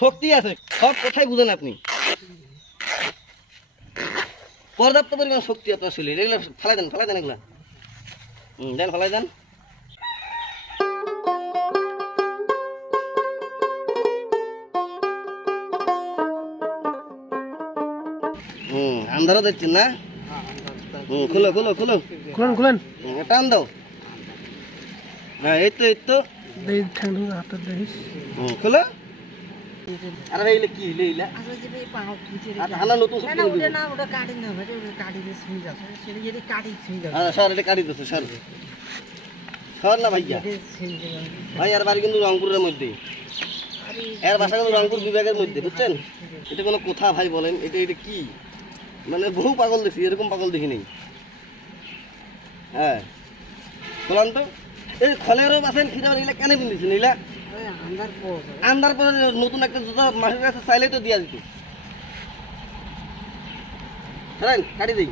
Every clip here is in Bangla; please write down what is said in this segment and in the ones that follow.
শক্তি আছে, সব কথাই বুঝেন আপনি। পর্যাপ্ত পরিমাণ শক্তি আপনার শরীরে, এগুলো ফেলাই দেন এগুলা। দেন, ফেলাই দেন। আন্ধারও দেখছেন না? খুলো খুলো খুলো খুলেন খুলেন, টান দাও। হ্যাঁ, এই তো খুলো। আরে ভাই, কি লইলা? আনা নতুন শক্তি দিবে না, ওটা কাটি না ভাই, ওটা কাটি দিয়ে ছুঁই যাচ্ছে, সেটা যদি কাটি ছুঁই যাচ্ছে। আরে স্যার, এটা কাটি দিতে স্যার। স্যার না ভাইয়া, ভাই আর বাড়ি কিন্তু রংপুরের মধ্যে, এর বাসা কিন্তু রংপুর বিভাগের মধ্যে, বুঝছেন? এটা কোনো কথা ভাই বলেন? এটা কি মানে বহু পাগল দেখছি, এরকম পাগল দেখি নেই। হ্যাঁ, বলান তো, এই খলেরও আছেন, খিদা এগুলা কেন পিন্ধিছেন? এগুলা আন্দার পরে নতুন একটা জুতা মাসের কাছে চাইলেই তো দিয়া দিত। হ্যাঁ, কাটি দিই।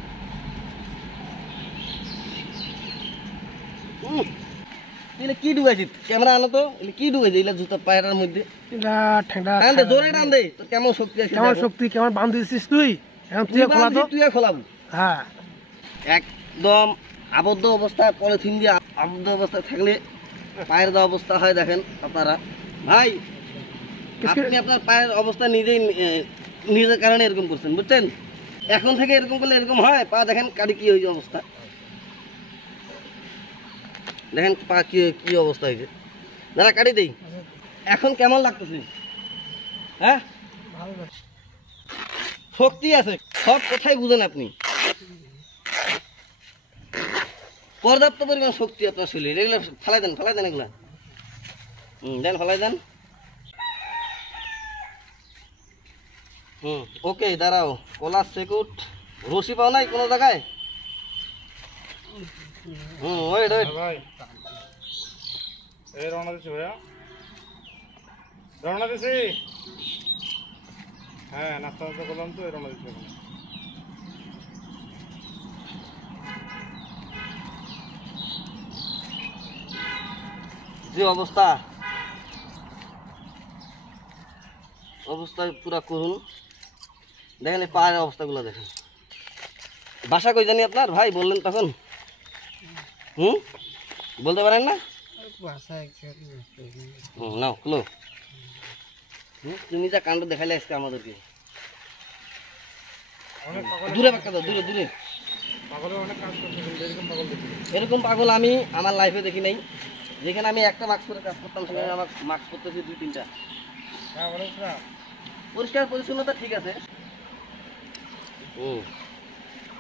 কি ঢুকাইছি? ক্যামেরা আনো তো, কি ঢুকাইছে? এগুলা জুতা পায়ের মধ্যে জোরে টান দে। কেমন শক্তি আছে, কেমন শক্তি, কেমন বাঁধ দিছিস তুই? তুই খোলাবো। হ্যাঁ, একদম আবদ্ধ অবস্থায়, পলিথিন দিয়ে আবদ্ধ অবস্থায় থাকলে পায়ের যা অবস্থা হয় দেখেন আপনারা। ভাই, আপনি আপনার পায়ের অবস্থা নিজের কারণে এরকম করছেন, বুঝছেন? এখন থেকে এরকম করলে এরকম হয়। পা দেখেন কাটি কি হয়েছে অবস্থা, দেখেন পা কি অবস্থা হয়েছে। দাঁড়া, কাটি দেই। এখন কেমন লাগতেছে? হ্যাঁ, শক্তি আছে, সব কথাই বুঝেন আপনি। পর্যাপ্ত পরিমাণ শক্তি আপনার শরীরে, এগুলো ফেলাই দেন এগুলা। দেন, ফেলাই দেন। ওকে, দাঁড়াও। কলা সেকুট রশি পাও নাই কোনো জায়গায়? ওয়েট ভাই, এই রওনা দিছি ভাইয়া, রওনা দিছি। হ্যাঁ, নাস্তা করলাম তো, এই রওনা দিছি। যে অবস্থা পুরা করুন, দেখেন এই পায়ের অবস্থাগুলো দেখেন। বাসা কই জানি আপনার? ভাই বললেন তখন। বলতে পারেন না? নাও খুলো। তুমি যা কাণ্ড দেখাইলে আজকে আমাদেরকে। দূরে পাক্কা দাও, দূরে। এরকম পাগল আমি আমার লাইফে দেখি নাই। যেখানে আমি একটা মাস্ক পরে কাজ করতাম, সেখানে আমার মাস্ক করতেছি 2-3টা। পরিষ্কার পরিচ্ছন্নতা ঠিক আছে।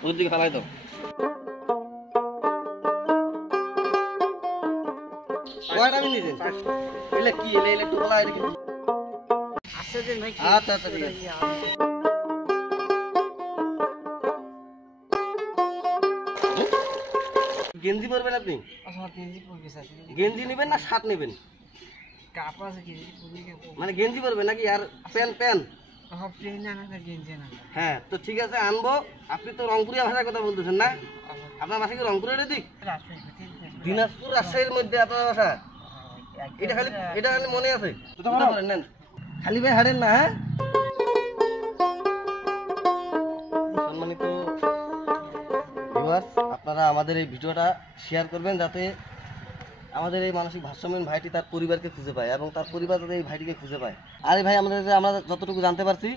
ওর দিকে ফেলাই দাও। কয়টা মিনিট নিয়েছেন? এলে কি এলে একটু বলা এদিকে। আচ্ছা ঠিক আছে। গেঞ্জি পরবেন আপনি? গেঞ্জি নেবেন না শার্ট নেবেন? মানে গেঞ্জি পরবেন নাকি আর প্যান্ট? হ্যাঁ, তো ঠিক আছে, আনবো। আপনি তো রংপুরিয়া ভাষার কথা বলতেছেন না? আপনার বাসা কি রংপুরের দিক? দিনাজপুর, রাজশাহীর মধ্যে আপনার বাসা? এটা খালি মনে আছে? খালি ভাই হারেন না। হ্যাঁ, সম্মানিত ভিউয়ার্স, আপনারা আমাদের এই ভিডিওটা শেয়ার করবেন, যাতে আমাদের এই মানসিক ভারসাম্যহীন ভাইটি তার পরিবারকে খুঁজে পায় এবং তার পরিবার যাতে এই ভাইটিকে খুঁজে পায়। আর এই ভাই আমরা যতটুকু জানতে পারছি,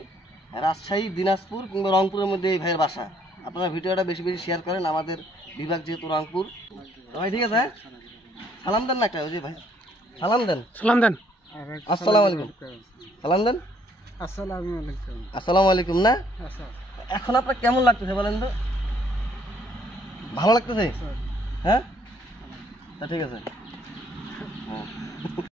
রাজশাহী, দিনাজপুর কিংবা রংপুরের মধ্যে এই ভাইয়ের বাসা। আপনারা ভিডিওটা বেশি শেয়ার করেন, আমাদের বিভাগ যেহেতু রংপুর। ভাই ঠিক আছে, সালাম দেন না একটা। ওই যে ভাই, সালাম দেন। আসসালামু আলাইকুম। সালাম দেন। আসসালামু আলাইকুম। না, এখন আপনার কেমন লাগতেছে বলেন তো? ভালো লাগতেছে? হ্যাঁ, ঠিক আছে।